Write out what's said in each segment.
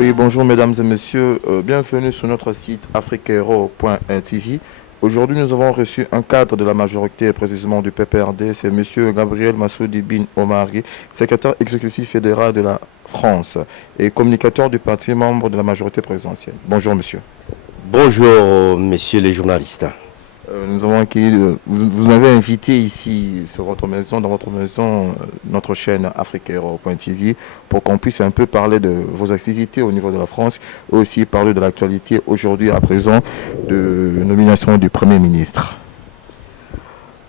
Oui, bonjour mesdames et messieurs, bienvenue sur notre site africaero.tv. Aujourd'hui, nous avons reçu un cadre de la majorité, précisément du PPRD, c'est monsieur Gabriel Massoudi Bin Omari, secrétaire exécutif fédéral de la France et communicateur du parti membre de la majorité présidentielle. Bonjour monsieur. Bonjour messieurs les journalistes. Nous avons vous avez invité ici sur votre maison, dans votre maison, notre chaîne africaero.tv pour qu'on puisse un peu parler de vos activités au niveau de la France et aussi parler de l'actualité aujourd'hui à présent de nomination du Premier ministre.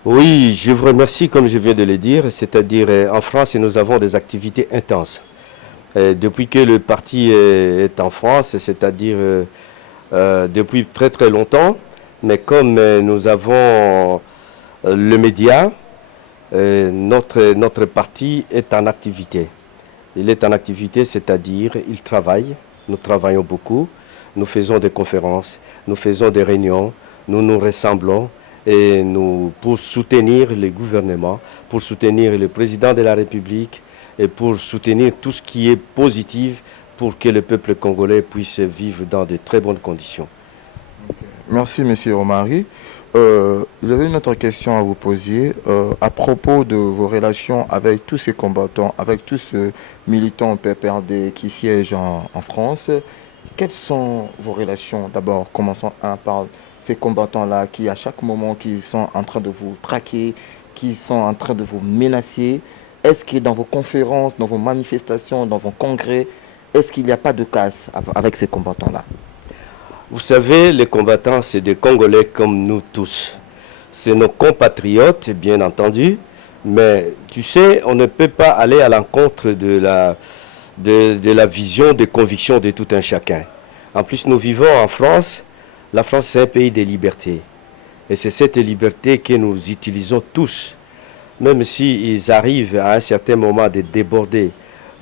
Oui, je vous remercie comme je viens de le dire, c'est-à-dire en France nous avons des activités intenses. Depuis que le parti est en France, c'est-à-dire depuis très très longtemps, mais comme nous avons le média, notre parti est en activité. Il est en activité, c'est-à-dire il travaille, nous travaillons beaucoup, nous faisons des conférences, nous faisons des réunions, nous nous rassemblons et pour soutenir les gouvernements, pour soutenir le président de la République et pour soutenir tout ce qui est positif pour que le peuple congolais puisse vivre dans de très bonnes conditions. Merci, monsieur Omari. Il y avait une autre question à vous poser à propos de vos relations avec tous ces combattants, avec tous ces militants PPRD qui siègent en France. Quelles sont vos relations? D'abord, commençons par ces combattants-là qui, à chaque moment, qui sont en train de vous traquer, qui sont en train de vous menacer. Est-ce que dans vos conférences, dans vos manifestations, dans vos congrès, est-ce qu'il n'y a pas de casse avec ces combattants-là? Vous savez, les combattants, c'est des Congolais comme nous tous. C'est nos compatriotes, bien entendu, mais tu sais, on ne peut pas aller à l'encontre de la vision, des convictions de tout un chacun. En plus, nous vivons en France. La France, c'est un pays de liberté. Et c'est cette liberté que nous utilisons tous. Même s'ils arrivent à un certain moment de déborder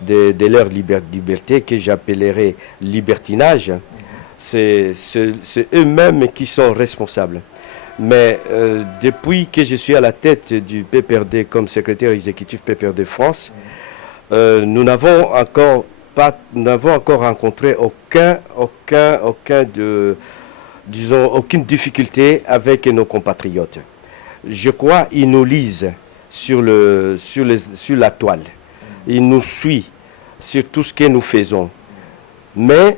de leur liberté, que j'appellerais libertinage, c'est eux-mêmes qui sont responsables. Mais depuis que je suis à la tête du PPRD comme secrétaire exécutif PPRD France, nous n'avons encore rencontré aucune difficulté avec nos compatriotes. Je crois qu'ils nous lisent sur la toile. Ils nous suivent sur tout ce que nous faisons. Mais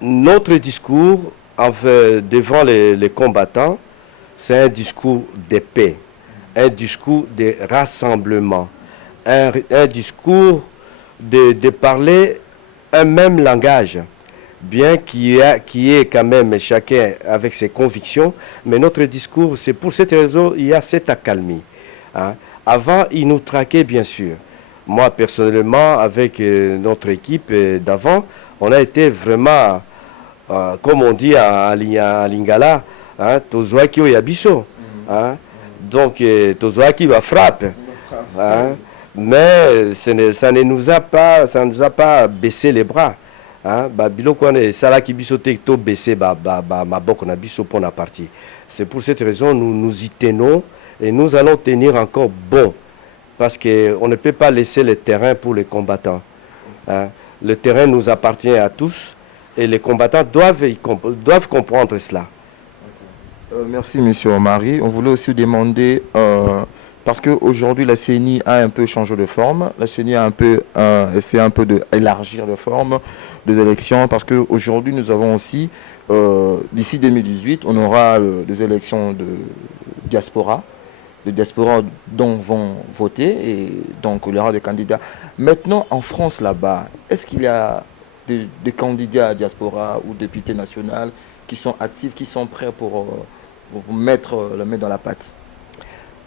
notre discours devant les combattants, c'est un discours de paix, un discours de rassemblement, un discours de parler un même langage, bien qu'il y ait quand même chacun avec ses convictions, mais notre discours, c'est pour cette raison, il y a cette accalmie. Hein. Avant, ils nous traquaient bien sûr. Moi, personnellement, avec notre équipe d'avant, on a été vraiment, comme on dit à Lingala, Tozoaki Oyabiso. Donc, Tozoaki va frapper. Mais ça ne nous a pas baissé les bras. C'est pour cette raison nous nous y tenons et nous allons tenir encore bon. Parce qu'on ne peut pas laisser le terrain pour les combattants. Le terrain nous appartient à tous et les combattants doivent comprendre cela. Merci, monsieur Omari. On voulait aussi demander, parce qu'aujourd'hui la CENI a un peu changé de forme, la CENI a essayé un peu d'élargir la forme des élections, parce qu'aujourd'hui nous avons aussi, d'ici 2018, on aura des élections de diaspora dont vont voter et donc il y aura des candidats. Maintenant en France là-bas, est-ce qu'il y a des candidats à diaspora ou députés nationaux qui sont actifs, qui sont prêts pour mettre la main dans la pâte?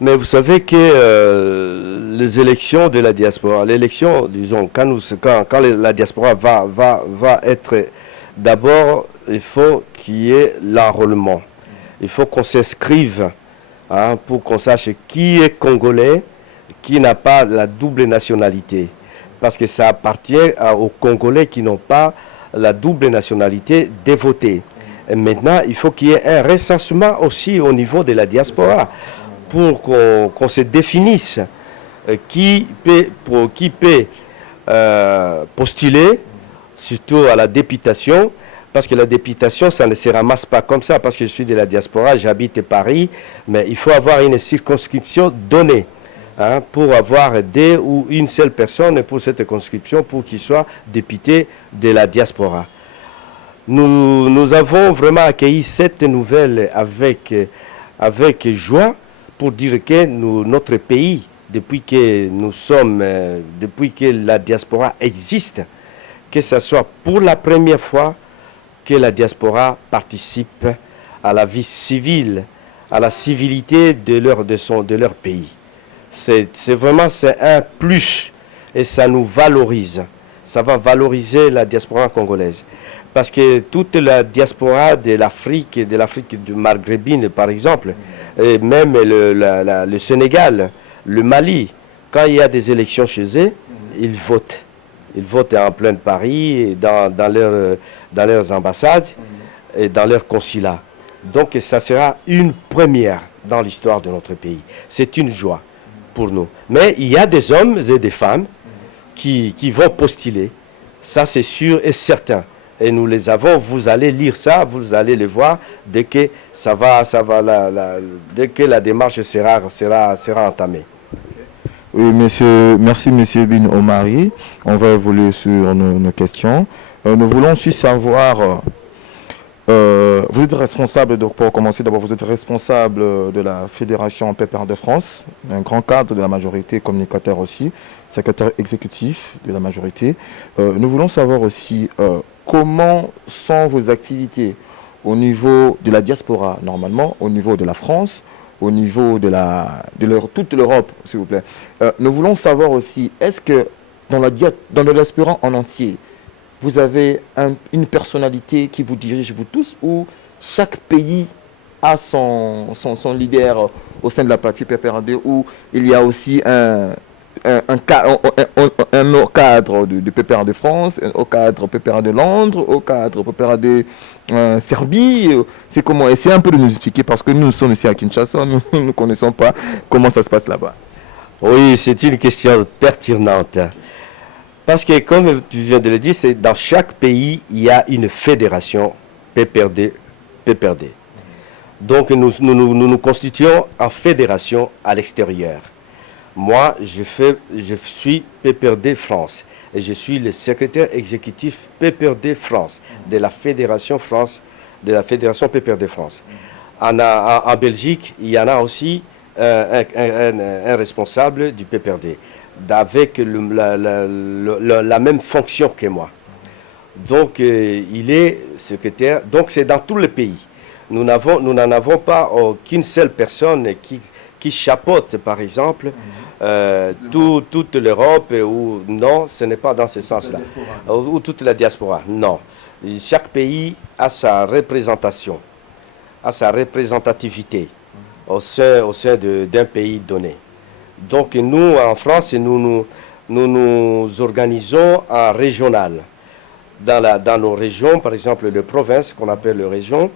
Mais vous savez que les élections de la diaspora, l'élection, disons, quand la diaspora va être, d'abord, il faut qu'il y ait l'enrôlement. Il faut qu'on s'inscrive pour qu'on sache qui est congolais, qui n'a pas la double nationalité. Parce que ça appartient aux Congolais qui n'ont pas la double nationalité de voter. Et maintenant, il faut qu'il y ait un recensement aussi au niveau de la diaspora pour qu'on se définisse qui peut postuler surtout à la députation, parce que la députation, ça ne se ramasse pas comme ça, parce que je suis de la diaspora, j'habite à Paris, mais il faut avoir une circonscription donnée, hein, pour avoir deux ou une seule personne pour cette circonscription, pour qu'il soit député de la diaspora. Nous avons vraiment accueilli cette nouvelle avec joie, pour dire que notre pays, depuis que la diaspora existe, que ce soit pour la première fois que la diaspora participe à la vie civile, à la civilité de leur pays. C'est vraiment un plus et ça nous valorise. Ça va valoriser la diaspora congolaise. Parce que toute la diaspora de l'Afrique du maghrébine, par exemple, et même le Sénégal, le Mali, quand il y a des élections chez eux, ils votent. Ils votent en plein Paris, dans leurs ambassades et dans leurs consulats. Donc ça sera une première dans l'histoire de notre pays. C'est une joie pour nous. Mais il y a des hommes et des femmes qui vont postuler. Ça c'est sûr et certain. Et nous les avons, vous allez lire ça, vous allez le voir, dès que dès que la démarche sera entamée. Oui, monsieur, merci monsieur Bin Omari. On va évoluer sur nos questions. Nous voulons aussi savoir, vous êtes responsable, donc pour commencer d'abord, vous êtes responsable de la Fédération PPR de France, un grand cadre de la majorité, communicateur aussi, secrétaire exécutif de la majorité. Nous voulons savoir aussi comment sont vos activités au niveau de la diaspora, normalement, au niveau de la France, au niveau de toute l'Europe, s'il vous plaît. Nous voulons savoir aussi, est-ce que dans la diaspora en entier, vous avez une personnalité qui vous dirige, vous tous, ou chaque pays a son leader au sein de la partie PPRD, où il y a aussi un cadre de PPR de France, au cadre PPR de Londres, au cadre PPR de Serbie. C'est comment? Essayez un peu de nous expliquer, parce que nous sommes ici à Kinshasa, nous ne connaissons pas comment ça se passe là-bas. Oui, c'est une question pertinente. Parce que, comme tu viens de le dire, dans chaque pays, il y a une fédération PPRD. Donc, nous constituons en fédération à l'extérieur. Moi, je suis PPRD France et je suis le secrétaire exécutif PPRD France de la Fédération PPRD France. En Belgique, il y en a aussi un responsable du PPRD avec la même fonction que moi. Donc, il est secrétaire. Donc, c'est dans tous les pays. Nous n'en avons pas qu'une seule personne qui chapeaute, par exemple, toute l'Europe, ou non, ce n'est pas dans ce sens-là. Ou toute la diaspora, non. Chaque pays a sa représentation, a sa représentativité au sein d'un pays donné. Donc nous, en France, nous organisons en régional. Dans nos régions, par exemple les provinces qu'on appelle les régions,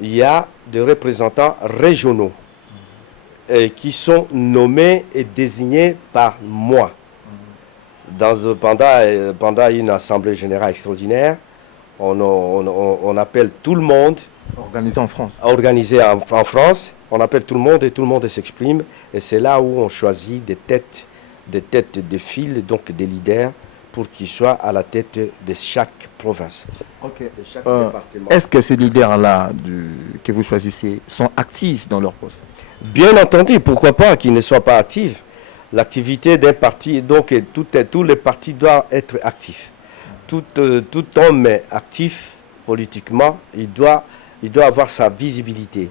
il y a des représentants régionaux qui sont nommés et désignés par moi. Pendant une assemblée générale extraordinaire, on appelle tout le monde. Organisé en France. Organisé en France, on appelle tout le monde et tout le monde s'exprime. Et c'est là où on choisit des têtes de file, donc des leaders, pour qu'ils soient à la tête de chaque province. Okay. De chaque département. Est-ce que ces leaders-là que vous choisissez sont actifs dans leur poste? Bien entendu, pourquoi pas qu'ils ne soient pas actifs. L'activité d'un parti, donc tous les partis doivent être actifs. Tout homme actif politiquement, il doit avoir sa visibilité.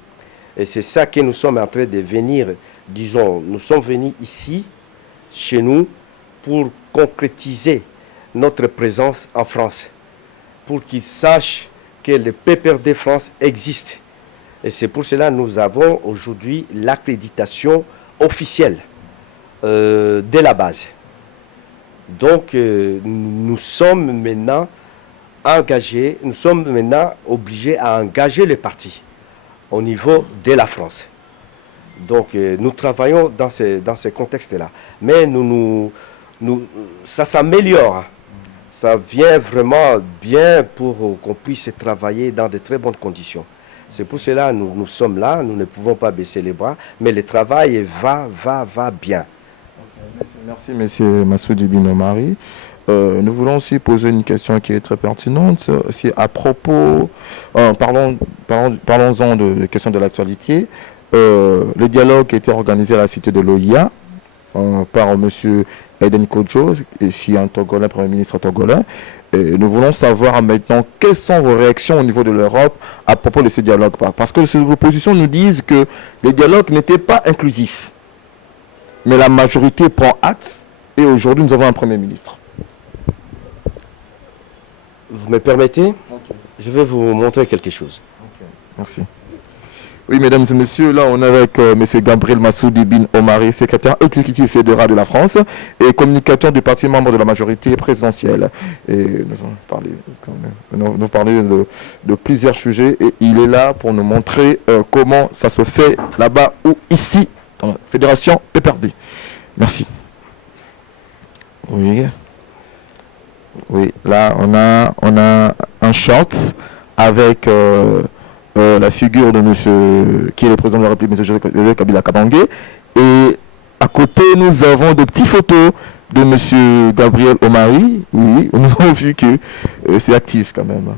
Et c'est ça que nous sommes en train de venir, disons, nous sommes venus ici, chez nous, pour concrétiser notre présence en France, pour qu'ils sachent que le PPRD France existe. Et c'est pour cela que nous avons aujourd'hui l'accréditation officielle dès la base. Donc nous sommes maintenant engagés, nous sommes maintenant obligés à engager les partis au niveau de la France. Donc nous travaillons dans ce contexte-là. Mais ça s'améliore. ça vient vraiment bien pour qu'on puisse travailler dans de très bonnes conditions. C'est pour cela que nous sommes là, nous ne pouvons pas baisser les bras, mais le travail va bien. Merci, monsieur Massoudi Bin Omari. Nous voulons aussi poser une question qui est très pertinente. C'est à propos, parlons-en de questions de l'actualité. Le dialogue a été organisé à la cité de l'OIA par monsieur Eden Kojo, ici un Togolais, Premier ministre togolais. Et nous voulons savoir maintenant quelles sont vos réactions au niveau de l'Europe à propos de ce dialogue. Parce que l'opposition nous disent que le dialogue n'était pas inclusif. Mais la majorité prend acte et aujourd'hui nous avons un Premier ministre. Vous me permettez? Okay. Je vais vous montrer quelque chose. Okay. Merci. Oui, mesdames et messieurs, là on est avec M. Gabriel Massoudi Bin Omari, secrétaire exécutif fédéral de la France et communicateur du parti membre de la majorité présidentielle. Et nous parler de plusieurs sujets et il est là pour nous montrer comment ça se fait là-bas ou ici dans la Fédération PPRD. Merci. Oui. Oui, là on a un short avec la figure de monsieur qui est le président de la République, M. Joseph Kabila Kabange, et à côté nous avons de petites photos de monsieur Gabriel Omari. Oui, nous avons vu que c'est actif quand même.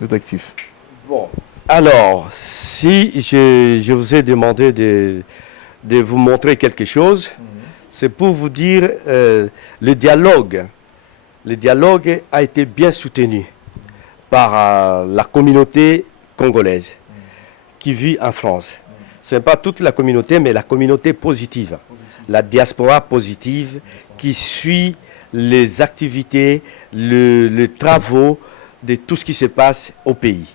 C'est actif. Bon, alors si je vous ai demandé de vous montrer quelque chose, c'est pour vous dire le dialogue a été bien soutenu par la communauté congolaise qui vit en France. Ce n'est pas toute la communauté, mais la communauté positive, la diaspora positive qui suit les activités, les travaux de tout ce qui se passe au pays.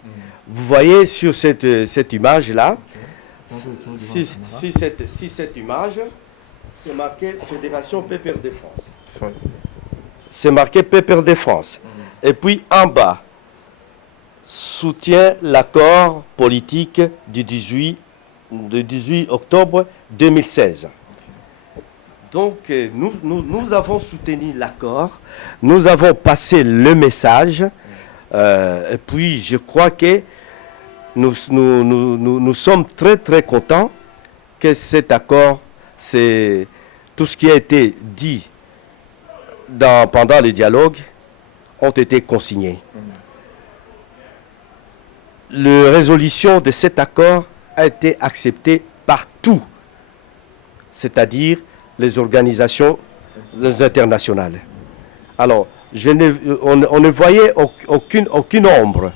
Vous voyez sur cette image-là, si cette image, c'est marqué Fédération PPRD France. C'est marqué PPRD France. Et puis en bas, soutient l'accord politique du 18 octobre 2016. Donc nous avons soutenu l'accord, nous avons passé le message, et puis je crois que nous sommes très très contents que cet accord, c'est tout ce qui a été dit pendant les dialogues ont été consignés. La résolution de cet accord a été acceptée par tous, c'est-à-dire les organisations internationales. Alors, on ne voyait aucune ombre.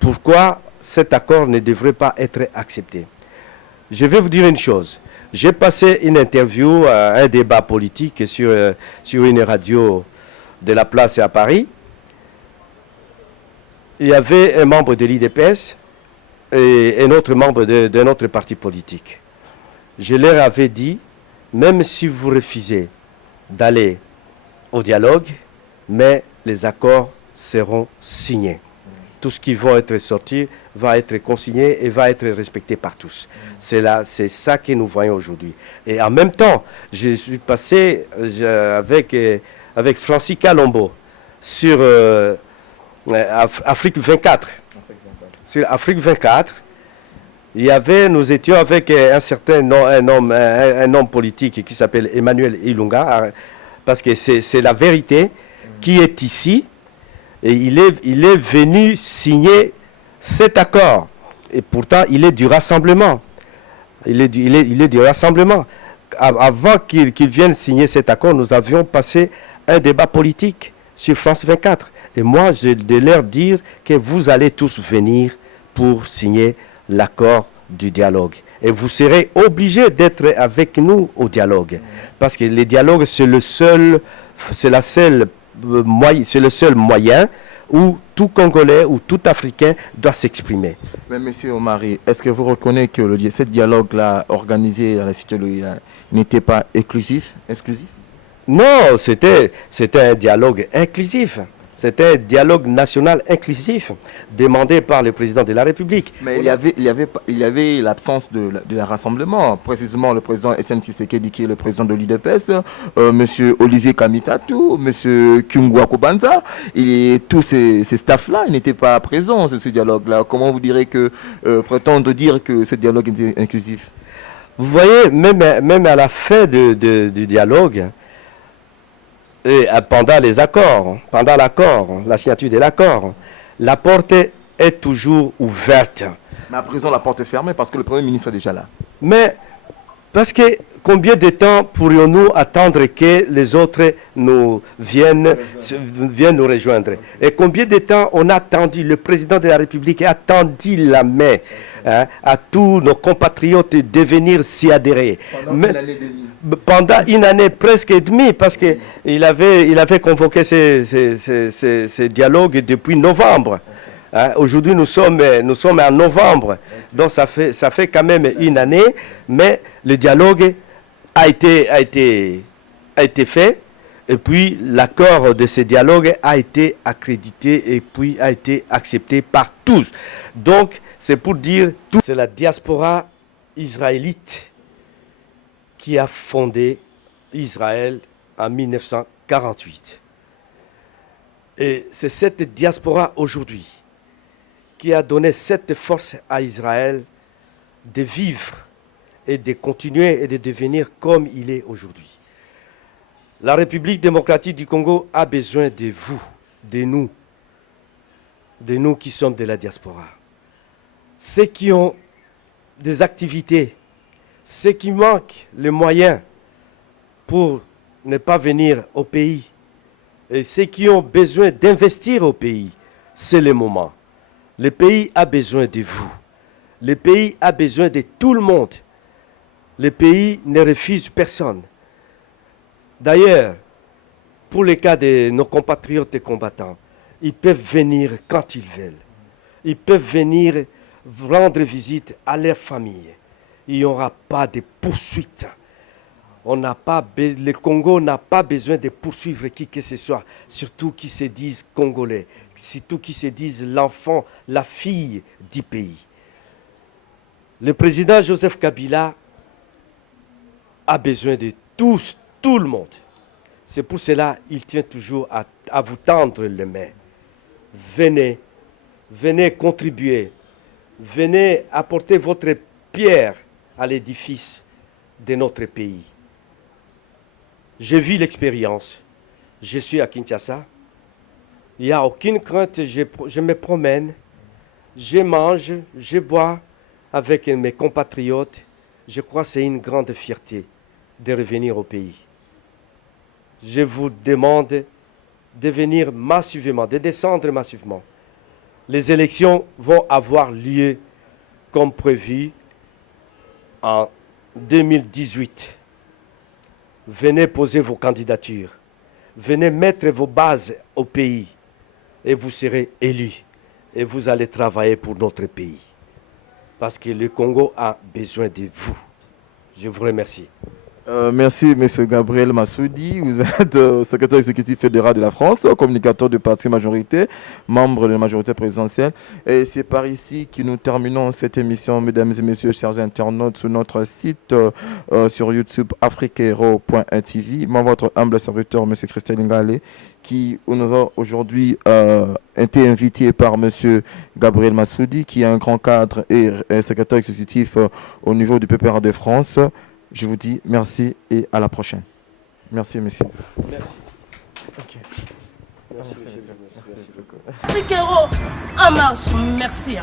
Pourquoi cet accord ne devrait pas être accepté? Je vais vous dire une chose. J'ai passé une interview, un débat politique sur une radio de la place à Paris. Il y avait un membre de l'IDPS et un autre membre d'un autre parti politique. Je leur avais dit, même si vous refusez d'aller au dialogue, mais les accords seront signés. Tout ce qui va être sorti va être consigné et va être respecté par tous. C'est ça que nous voyons aujourd'hui. Et en même temps, je suis passé avec Francis Kalombo sur Afrique 24. Sur Afrique 24, nous étions avec un homme politique qui s'appelle Emmanuel Ilunga, parce que c'est la vérité qui est ici, et il est venu signer cet accord. Et pourtant, il est du rassemblement. Il est du rassemblement. Avant qu'il vienne signer cet accord, nous avions passé un débat politique sur France 24. Et moi, je vais leur dire que vous allez tous venir pour signer l'accord du dialogue. Et vous serez obligés d'être avec nous au dialogue. Parce que le dialogue, c'est le seul moyen où tout Congolais ou tout Africain doit s'exprimer. Mais monsieur Omari, est-ce que vous reconnaissez que ce dialogue-là organisé à la cité de l'OIA n'était pas exclusif? Non, c'était un dialogue inclusif. C'était un dialogue national inclusif demandé par le président de la République. Mais il y avait l'absence de rassemblement. Précisément, le président SN Tshisekedi, qui est le président de l'UDPS, M. Olivier Kamitatou, M. Kyungwa Kobanza, et tous ces staffs-là, ils n'étaient pas présents sur ce dialogue-là. Comment vous direz que prétendre dire que ce dialogue est inclusif? Vous voyez, même à la fin du dialogue, et pendant l'accord, la signature de l'accord, la porte est toujours ouverte. Mais à présent, la porte est fermée parce que le Premier ministre est déjà là. Mais, parce que combien de temps pourrions-nous attendre que les autres viennent nous rejoindre? Et combien de temps on a attendu, le président de la République a tendu la main à tous nos compatriotes de venir s'y adhérer. Pendant une année presque et demie, parce qu'il avait convoqué ces dialogues depuis novembre. Aujourd'hui, nous sommes en novembre, donc ça fait quand même une année, mais le dialogue a été fait, et puis l'accord de ce dialogue a été accrédité et puis a été accepté par tous. Donc, c'est pour dire, c'est la diaspora israélite qui a fondé Israël en 1948. Et c'est cette diaspora aujourd'hui qui a donné cette force à Israël de vivre et de continuer et de devenir comme il est aujourd'hui. La République démocratique du Congo a besoin de vous, de nous qui sommes de la diaspora. Ceux qui ont des activités, ceux qui manquent les moyens pour ne pas venir au pays, et ceux qui ont besoin d'investir au pays, c'est le moment. Le pays a besoin de vous. Le pays a besoin de tout le monde. Le pays ne refuse personne. D'ailleurs, pour le cas de nos compatriotes combattants, ils peuvent venir quand ils veulent. Ils peuvent venir rendre visite à leur famille. Il n'y aura pas de poursuite. Le Congo n'a pas besoin de poursuivre qui que ce soit, surtout qui se disent congolais, surtout qui se disent l'enfant, la fille du pays. Le président Joseph Kabila a besoin de tous, tout le monde. C'est pour cela qu'il tient toujours à vous tendre les mains. Venez, venez contribuer, venez apporter votre pierre à l'édifice de notre pays. J'ai vu l'expérience. Je suis à Kinshasa. Il n'y a aucune crainte. Je me promène. Je mange. Je bois avec mes compatriotes. Je crois que c'est une grande fierté de revenir au pays. Je vous demande de venir massivement, de descendre massivement. Les élections vont avoir lieu comme prévu en 2018. Venez poser vos candidatures. Venez mettre vos bases au pays. Et vous serez élus. Et vous allez travailler pour notre pays. Parce que le Congo a besoin de vous. Je vous remercie. Merci, M. Gabriel Massoudi. Vous êtes secrétaire exécutif fédéral de la France, communicateur de parti majorité, membre de la majorité présidentielle. Et c'est par ici que nous terminons cette émission, mesdames et messieurs, chers internautes, sur notre site sur YouTube, afriquero.tv. Moi, votre humble serviteur, M. Christian Ngalé, qui nous a aujourd'hui été invité par M. Gabriel Massoudi, qui est un grand cadre et secrétaire exécutif au niveau du PPR de France. Je vous dis merci et à la prochaine. Merci, messieurs. Merci. Okay. Merci, merci, Afriquero en marche, merci.